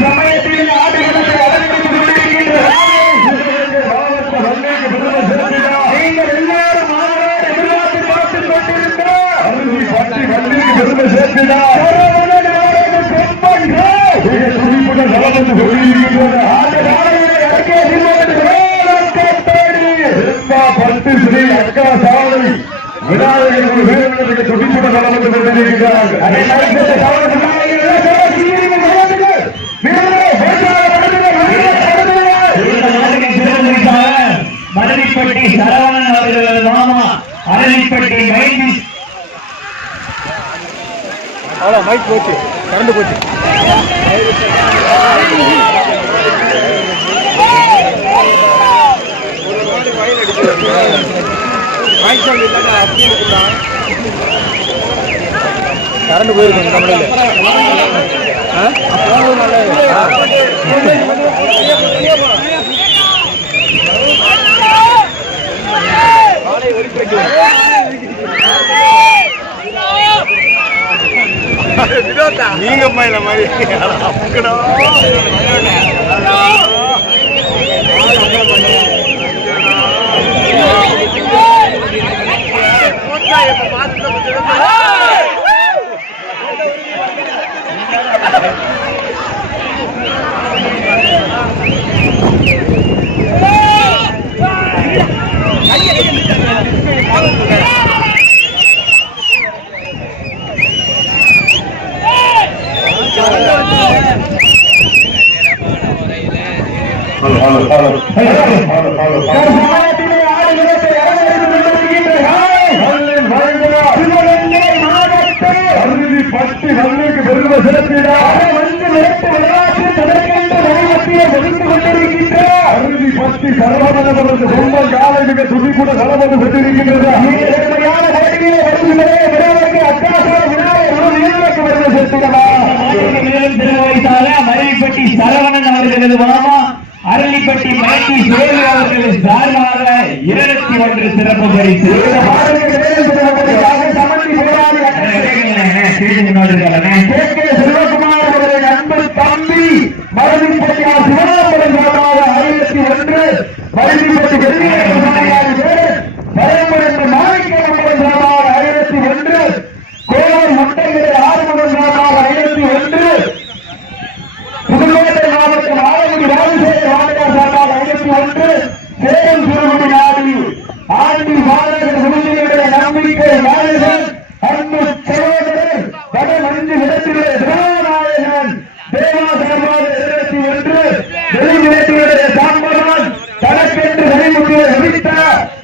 சமயத்தில் ஆடுகளத்தை அலங்கரித்துக் கொண்டிருக்கின்ற மாவட்ட வண்டிக்கு பெருமை சேர்த்திடா நீங்கள் எல்லாரும் எதிர்பார்த்து பார்த்துக் பெருமை ஸ்ரீ அக்கா சாலை. விநாயகர் துடிப்புடன் மதனிப்பட்டி சரவணன் அவர்களது மாமா அரளிப்பட்டி மைதி அவ்வளோ மைக் போச்சு கரண்ட் போச்சு கரண்ட் போயிருக்கோம் தமிழில். நீங்க மயில மாதிரி hello hello hello hello hello சமயத்திலே ஆடுகளத்தை அலங்கரித்துக் கொண்டிருக்கின்ற சிவகங்கை மாவட்டம் அருவி பட்டி வண்டிக்கு பெருமை சேர்த்திடா வந்து விரட்டு விளையாட்டு தொடர்கின்ற வடிவத்திலே ஒதுந்து கொண்டிருக்கின்ற அருவி பட்டி சரவணனவரது சொந்த காலை மிக துடிப்புடன் நலமந்து நேர்மையான போட்டியிலே ஒரு சரவணன் அவர்களது மாமா அரளிப்பட்டி மைதி சேது அவர்களது சார்பாக இருநூத்தி ஒன்று சிறப்பு பரிசு. செல்வகுமார் அவர்களின் அன்பு தம்பி சார்பாக ஆயிரத்தி ஒன்று மருதிப்பட்டி வெள்ளியரசு சாமியார் பேர் பரம்பரை மாணிக்கமன் சார்பாக ஆயிரத்தி ஒன்று கோவை முட்டைகளை ஆறுமுகம் சார்பாக ஆயிரத்தி ஒன்று புதுக்கோட்டை மாவட்டம் ஆலங்குடி ராஜசேகர் வாழையார் சார்பாக ஐம்பத்தி ஒன்று சேலம் சிறுகுடி நாடு ஆண்டி பாலகர் குழந்தைகளுடைய நம்பிக்கை நாயகன் அன்பு சகோதரர் வட மஞ்சு விடத்திலே திராநாயகன் தேவா சார்பாக இருபத்தி ஒன்று வெளிவிடத்தினுடைய சாம்பரான் தனக்கென்று வெளிமுறையை விதித்த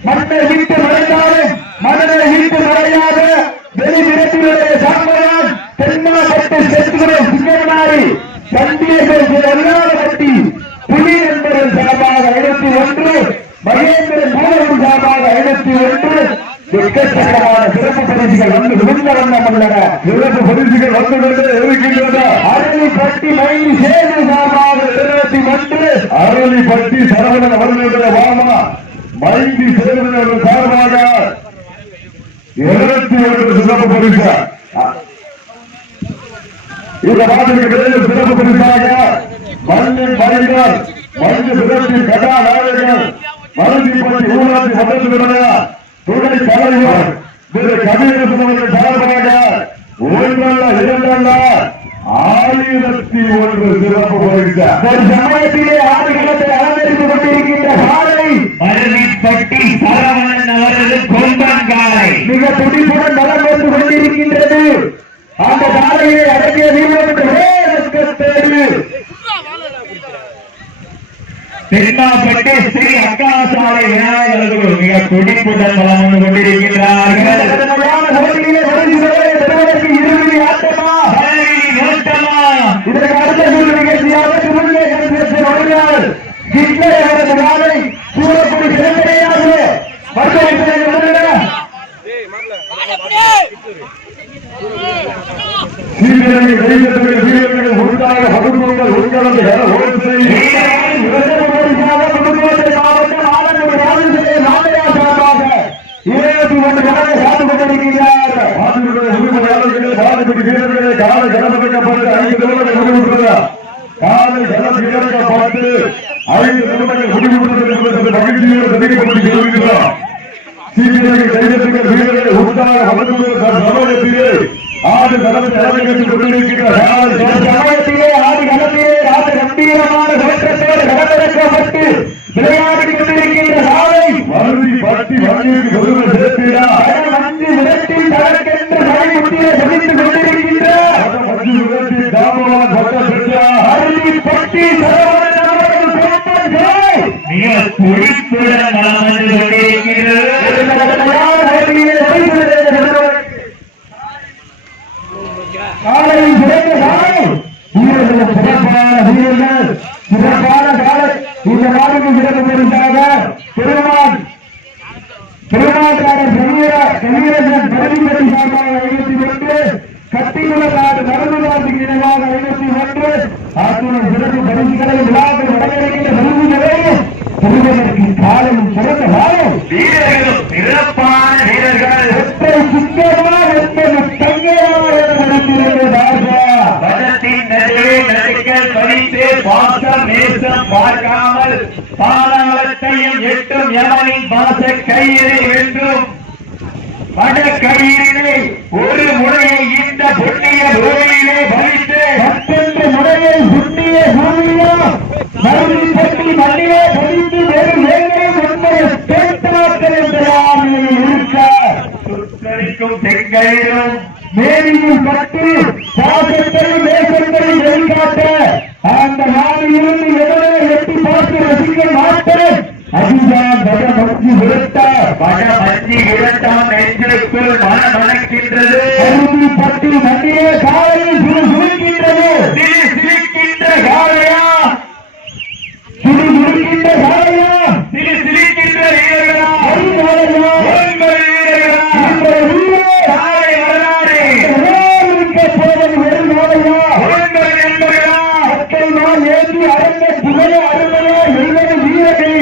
மண்ணை விட்டு மறைந்தாலும் மனதை விட்டு மறையாத வெளிவிடத்தினுடைய சாம்பரான் தென்மாவட்ட செத்துகிற சிங்கனாரி சண்டியர்கள் அல்லாதபட்டி புலி என்பதன் சார்பாக ஐநூத்தி ஒன்று மகேந்திரன் மூலவன் சார்பாக ஐநூத்தி ஒன்று எக்கச்சக்கமான சிறப்பு பரிசுகள் வந்து விழுந்த வண்ணம் உள்ளன சிறப்பு பரிசுகள் வந்து கொண்டே இருக்கின்றன அருளி பட்டி மயில் சேது சார்பாக இருபத்தி ஒன்று அருளி சரவணன் அவர்களுடைய மாமா மைதி சேர்ந்தவர் சார்பாக இருபத்தி ஒன்று சிறப்பு பரிசு இந்த மாதிரி மேலும் சிறப்பு பரிசாக மண்ணின் மறைந்தால் மஞ்சு சிறப்பின் கதாநாயகர் பற்றி ஊராட்சி மன்றத்தினுடைய துணை தலைவர் திரு கபீரசன் அவர்கள் சார்பாக ஒன்றல்ல இரண்டல்ல ஆயிரத்தி ஒன்று சிறப்பு சமயத்திலே ஆடுகளத்தை அலங்கரித்துக் கொண்டிருக்கின்ற காலை மரளிப்பட்டி சரவணன் அவரது கொம்பன் காலை மிக துடிப்புடன் நலம் வந்து கொண்டிருக்கின்றது. அந்த காலையை அடங்கிய வீரர்கள் தேடி தென்னாப்பட்டி ஸ்ரீ அக்கா சாலை விநாயகர்கள் மிக துடிப்புடன் வளம் வந்து கொண்டிருக்கின்றார்கள் இறுதி ஆட்டமா? இதற்கு அடுத்த சுற்று நிகழ்ச்சியாக திருமணே கணேசன் வருகிறார் ஹிட்லர் அவரது நாளை சூழக்கூடிய சிறந்தடையாக வருகிறேன் சீரனை கைதட்டுகிற வீரர்கள் உண்டாக கர ஓட்டு இருபத்தி ஒன்று கடனை காத்துக் கொண்டிருக்கிறார் பாதுகாப்பு வீரர்களை காலை நிமிடங்கள் ஐந்து மகிழ்ச்சியோடு தெரிவிக்கப்பட்டு வீரர்களை உற்சாக வளர்ந்துள்ள சமூகத்திலே ஆடு கொண்டிருக்கின்ற சமயத்திலே ஆடி கம்பீரமான தோற்றத்தோடு கடந்திறக்கப்பட்டு விளையாடிக் கொண்டிருக்கின்ற சாலை மருதி பட்டி வங்கிக்கு சொல்லுங்கள் சேர்த்தீரா மஞ்சு விரட்டில் தனக்கென்று மலைமுட்டியை செலுத்திக் கொண்டிருக்கின்ற மஞ்சு விரட்டி தாமவான் பட்ட பெற்றா அருளி பட்டி சரவணன் அவர்கள் தோற்றம் ஜெய். மிக துடிப்புடன் நலம் வந்து கொண்டிருக்கிறது காலையில் சிறந்த காலை வீரர்கள் சிறப்பான வீரர்கள் சிறப்பான காலை இந்த நாடுக்கு சிறப்பு பரிசாக பெருமான் பெருமாட்டாளர் சமீர சமீரன் பிரதிபதி சார்பாக ஐநூத்தி ஒன்று கட்டிக்குளக்காடு மருந்துவாசிக்கு இணைவாக ஐநூத்தி ஒன்று ஆத்துடன் சிறப்பு பரிசுகளை விழாக்கள் வடகிழக்கின்ற விருதுகளை காலம் சிறந்த காலம் வீரர்களும் சிறப்பான வீரர்கள். ஒற்றை சுத்தமா நேசம் பார்க்காமல் பாதாளத்தையும் எட்டும் யமனின் பாச கயிறை வென்றும் வட கயிறினை சுத்தரிக்கும் செங்கயிறும் மேலியில் பட்டு பாசத்தையும் தேசத்தை வெளிக்காட்ட அந்த நாடிலிருந்து எவரை எட்டி பார்த்து ரசிக்க மாட்டேன்? அதுதான் பகமஞ்சி விரட்ட வட மஞ்சி இரண்டாம் நெஞ்சிற்குள் அரங்க புகழ அருமையா எழுவது வீரர்கள்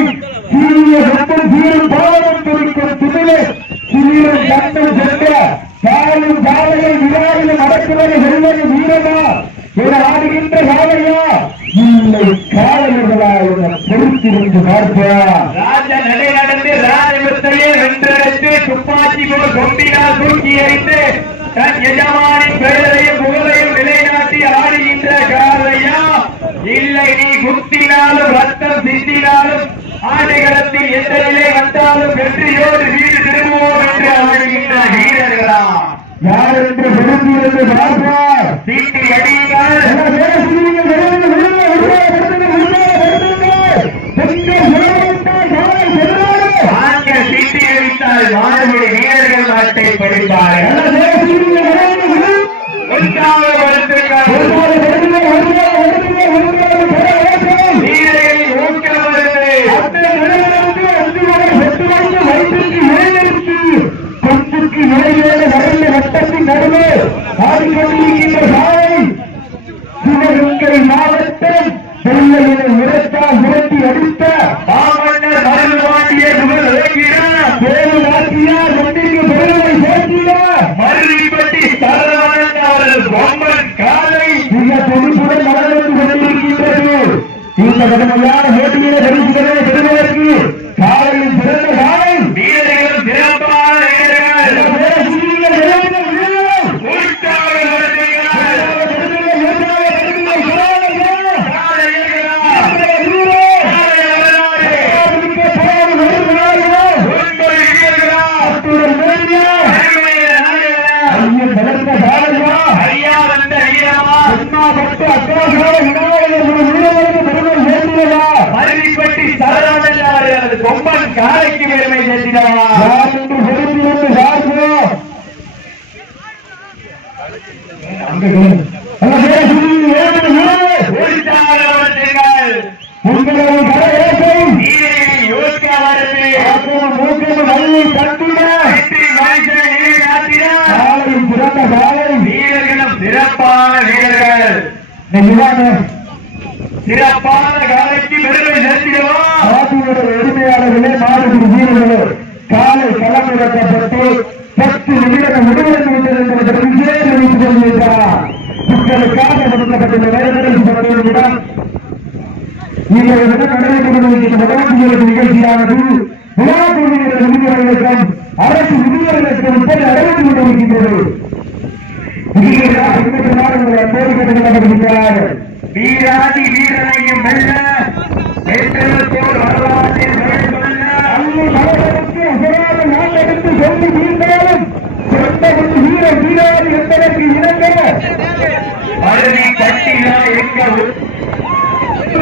சீரிய சொத்தும் சீரும் பாவம் குறிக்கும் துணிலே சீரும் கண்ணும் சென்ற காலும் காலையில் விழாவில் நடக்குவது வெல்வது வீரமா என ஆடுகின்ற காலையா இல்லை காலையர்களா என பொறுத்திருந்து பார்ப்பா ராஜ நடை நடந்து ராஜபுத்தையே வென்றெடுத்து துப்பாக்கி போல் கொம்பினால் தூக்கி எறிந்து வெற்றியோடு வீடு திரும்புவோம் என்று ஆடுகின்ற வீரர்களா யார் என்று சீட்டி அடித்தால் மாணவர்கள் வீரர்கள் நாட்டை படிப்பார்கள் உற்சாகப்படுத்துங்கள் வீரர்களை ஊக்கப்படுத்து மாவட்டம் வெள்ளையினை உரத்தால் உரட்டி அடித்த மாமன்னர் மருதுவாண்டிய புகழ் இறக்கிறார் பேரு நாட்டியார் மண்டிக்கு பெருமை சேர்க்கிறார் மருதிப்பட்டி சரவணன் அவரது பொம்மன் காலை மிக துடிப்புடன் நடந்து கொண்டிருக்கின்றது இந்த கடுமையான போட்டியில பரிசுகளை பெறுவதற்கு காலையில் சிறந்த காலை வீரர்களும் சிறப்பான வீரர்கள் உற்சாகப்படுத்துகிறார் காலை இறங்குகிறார். காலை வரலாறு. ஒன்பது வீரர்களா அருமையில நாடுகளா ஐயா வந்த வீரமா மருதிப்பட்டி சரவணன் அவர்களது பொம்மன் காலைக்கு பெருமை சேர்த்திடவா வீரர்களும் சிறப்பான வீரர்கள். சிறப்பான காலைக்கு பெருமை சேர்த்திடவா உரிமையாளர்களே மாடுபிடி வீரர்களே காலை களமிறக்கப்பட்டு பத்து நிமிடம் முடிவெடுத்து விட்டது என்பதற்கு விசேஷ அறிவித்துக் கொள்கிறார் நடத்தப்பட்டுள்ள நேரத்தில் பட்டியலிடம் நீங்கள் நடைபெற்று முதலாவது நிகழ்ச்சியானது விழாக்குழுவினர் விதிமுறைகளுக்கும் அரசு விதிமுறைகளுக்கும் உட்பட்டு நடைபெற்றுக் கொண்டிருக்கின்றது. விதிமுறைகளாக இன்னைக்கு வீராதி வீரனையும் வெல்ல வென்றதோர் வரலாற்றில் வெல்ல அள்ளி மலர்களுக்கு அசராத நாள் எடுத்து சொல்லி வீழ்ந்தாலும் சொந்த ஒரு வீர வீராதி என்பதற்கு இணங்க அருவி கட்டிலா எங்க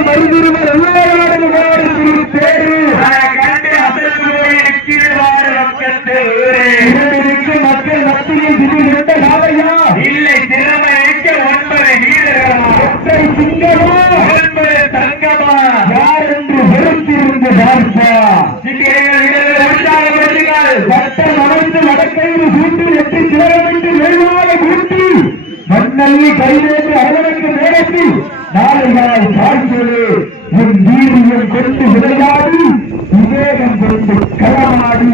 மருந்திருவர் எல்லா நாடுகளும் தேர்வு. கண்டு அசல் கோயில் கீழ்வாடு பக்கத்து சிங்கமா ஒன்பது தங்கமா யார் என்று வெறுத்திருந்து பார்ப்பா சிட்டிகள் சட்டம் அமைந்து வடக்கையில் கூட்டி எட்டி திறமிட்டு மேலாக கூட்டி மண்ணல்லி கைவேந்து அரவணைக்கு நேரத்தில் நாளை நாள் பார்க்கிறது உன் வீரியம் கொண்டு விளையாடி விவேகம் கொண்டு களமாடி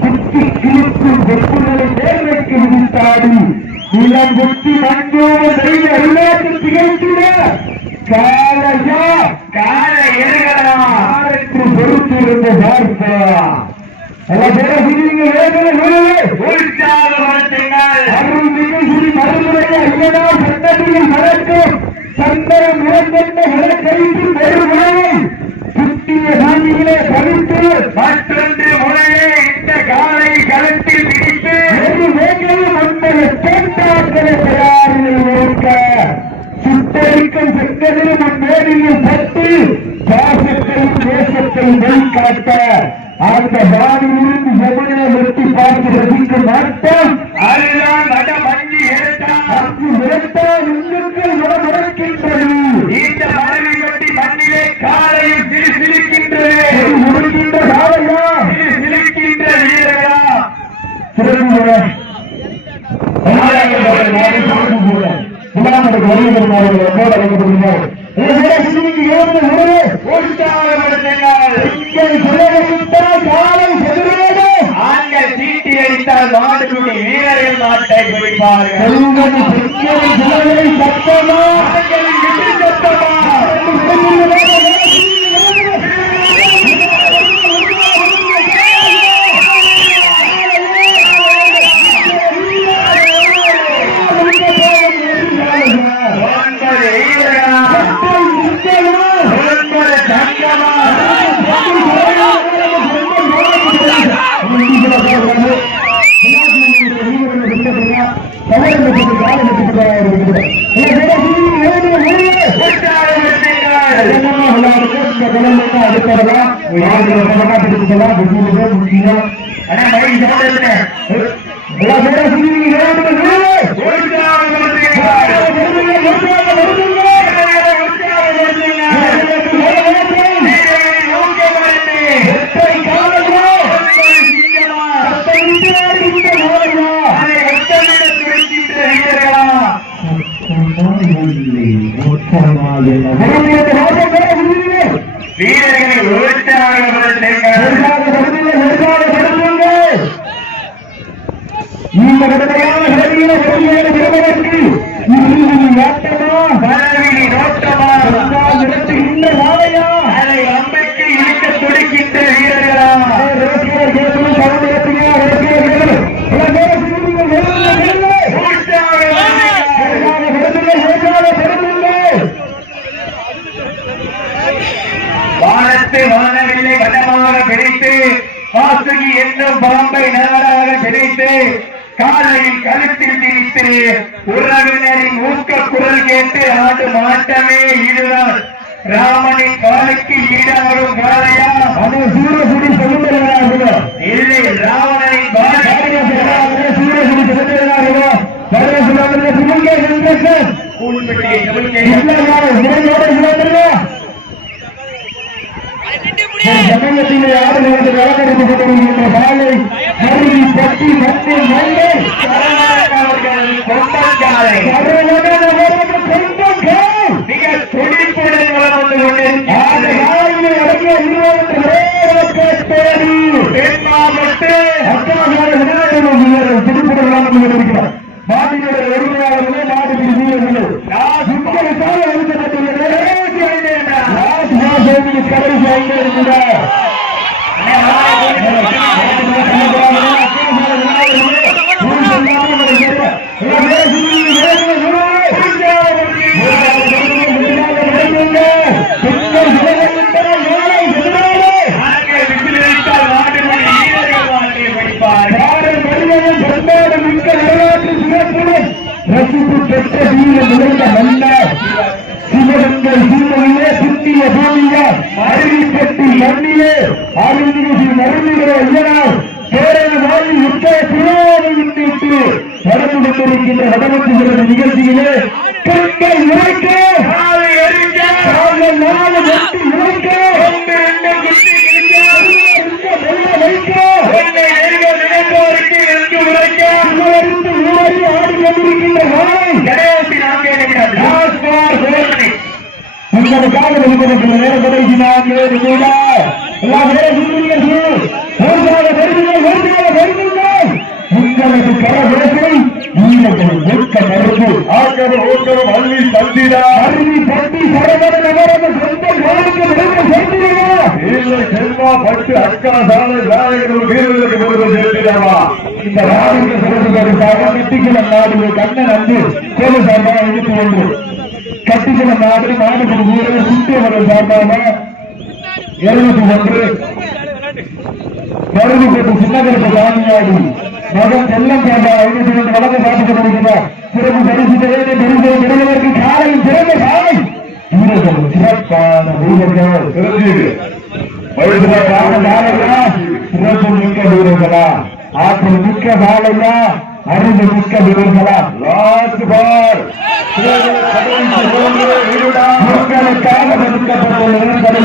குத்தி கிழிக்கும் வெப்புகளை நேர்மைக்கு விதித்தாடி நிலம் குத்தி மண்ணோடு தெய்வ அறிவாக்கு திகழ்த்திட காலையா கால எருகளா யாருக்கு பொறுத்திருந்த சந்தரம் முழங்கொண்ட வழக்கைந்து பெருமானை புத்திய சாமியிலே பறித்து மற்றொன்று முறையே இந்த காலை களத்தில் பிடித்து ஒரு வேகையும் அந்த கேட்டாக்களை தயாரில் இருக்க சுட்டரிக்கும் அம்மேடியில் பட்டு பாசத்தையும் தேசத்தை வெளிக்காட்ட அந்த வானிலிருந்து எவனை வெட்டி பார்த்து ரசிக்கும் நாட்டம் அதுதான் அங்கு விரட்டால் உள்ளுக்கு உடமுறைக்கின்றது இந்த மனைவி கட்டி மண்ணிலே காலையும் சிறு சிரிக்கின்றது முடிக்கின்ற காலையா? சிரிக்கின்ற வீரர்களா திரும்புகிறேன் விழாமலுக்கு வருகிறவர்கள் எப்போது அழைக்கப்படுகிறார் உற்சாகப்படுத்துங்கள் ஆண்கள் சீட்டி அடித்தால் மாட்டுக்குடி வீரர்கள் மாட்டை பிடிப்பார்கள். சத்தமா சத்தமா? வீரர்களை உற்சாகப்படுத்துங்கள் இந்த கடுமையான நிலையில வெளியேற விடுவதற்கு இறுதி ஆட்டமா நோட்டமா இரண்டாம் பாம்பை நாடாக பிரித்து காலையில் கழுத்தில் திரித்து உறவினரின் ஊக்க குரல் கேட்டு ஆடும் ஆட்டமே இதுதான். ராமனின் காலுக்கு ஈடாகும் காலையா அது சூரசுடி சொல்லுகிறார்களோ இல்லை ராவணனின் கூழ்பெட்டியை கவிழ்த்து சமயத்திலே ஆடுகிறது வழக்கெடுத்து பாலை கருவி பட்டி வந்து மண்ணை அவர்கள் கொண்டாய் மிக துடிப்புடன் வளம் வந்து கொண்டிருக்கிறார்கள் தென் மாவட்ட திருப்பூர் மாநில உரிமையாளர்களே மாடு வீரர்களே ராஜ் உங்களுக்காக ஒதுக்கப்பட்டுள்ளது லாஸ்ட் மாசம் கடைசி ஐந்து இருக்கிறார் நாங்கள் விசிலடித்தால் நாட்டுமணி வீரர்கள் வாழ்க்கையை படிப்பார் சிவகங்கை சீமையிலே சிந்திய பூமியே அருவிப்பட்டி மண்ணிலே அருவிநிகழ்ச்சி மருந்துகிற ஐயனார் பேரன வாயு உச்ச திருவாவை முன்னிட்டு நடந்து கொண்டிருக்கின்ற வடமத்துகிறது நிகழ்ச்சியிலே பெண்கள் உரைக்க காலை எறிஞ்ச கால்கள் நாலு வெட்டி உரைக்க ஒன்று ரெண்டு குத்தி கிழிஞ்ச வைக்க உன்னை நெருங்க நினைப்போருக்கு என்று உரைக்க உணர்ந்து ஊறி ஆடிக்கொண்டிருக்கின்ற வாய் கடைசி நான்கே ஃபார் கோல்மணி உங்களுக்காக வெளிப்படுத்தும் நேரம் நான்கு நிமிட எல்லா நேரங்களும் ஊக்கரும் அள்ளி தந்திடா அருவி பட்டி சரவண நகரம் சொந்த நாளுக்கு விடுதலை செய்திருக்கிறா இல்லை செல்வா பட்டு அக்கா சாலை நாயகர்கள் வீரர்களுக்கு விருது சேர்த்திடவா? இந்த நாடுக்கு சிறப்புகளுக்காக கட்டிக்குளம் நாடு கண்ணன் அன்பு கோவில் சார்பாக எடுத்து ஒன்று கட்டிக்குளம் நாடு மாடுபடி வீரர் சுத்தியவர்கள் சார்பாக இருநூத்தி ஒன்று. மருதுக்கோட்டு சின்னகரப்பு ராணியாடி மகன் செல்லம் சார்பா ஐநூத்தி பார்த்துக் கொண்டிருக்கிறார் சிறப்பு பரிசு திரையினை பரிசை பெறுவதற்கு காலையில் சிறந்த காலை வீரர்கள். சிறப்பான வீரர்கள்? சிறப்பு மிக்க வீரர்களா? ஆற்றல் மிக்க காலையா அறிவு மிக்க வீரர்களா? லாஸ்ட் பார் மக்களுக்காக வீரர்கள்.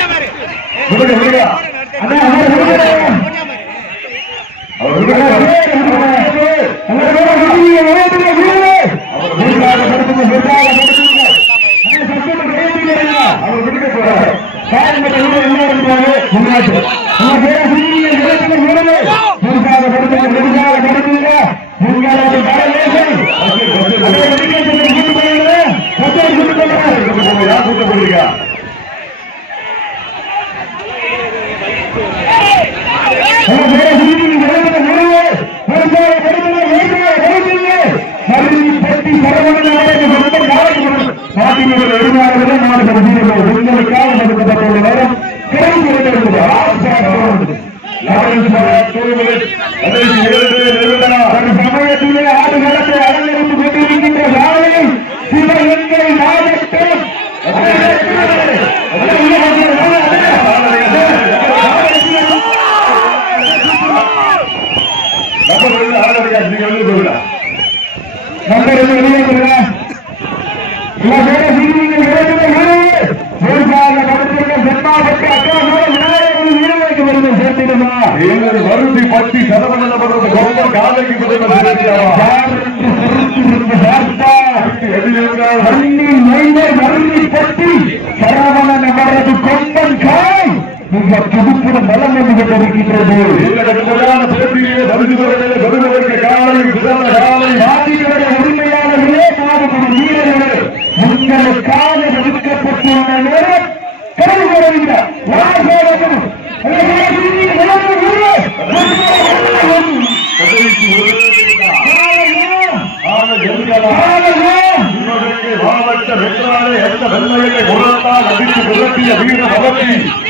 முதல்ல மைந்த மருந்தி சரவணன் அவரது கொம்பன் காய் மிக துடுப்புடன் முறையான போட்டியிலே பரிசு பெறுவதிலே பெறுவதற்கு காலை சிறந்த காலை நாட்டினுடைய உரிமையாளர்களே மாறுபடி வீரர்களே உங்களுக்காக ஒதுக்கப்பட்டுள்ள நேரம் கடல் வருகின்ற வாசகர்கள் கடைசி ஒரே வினா. ஆக எதிர்க்கலாம் இவர்களுக்கு மாவட்ட வெற்றாலே எந்த வெள்ளையை குணத்தால் அடித்து புரட்டிய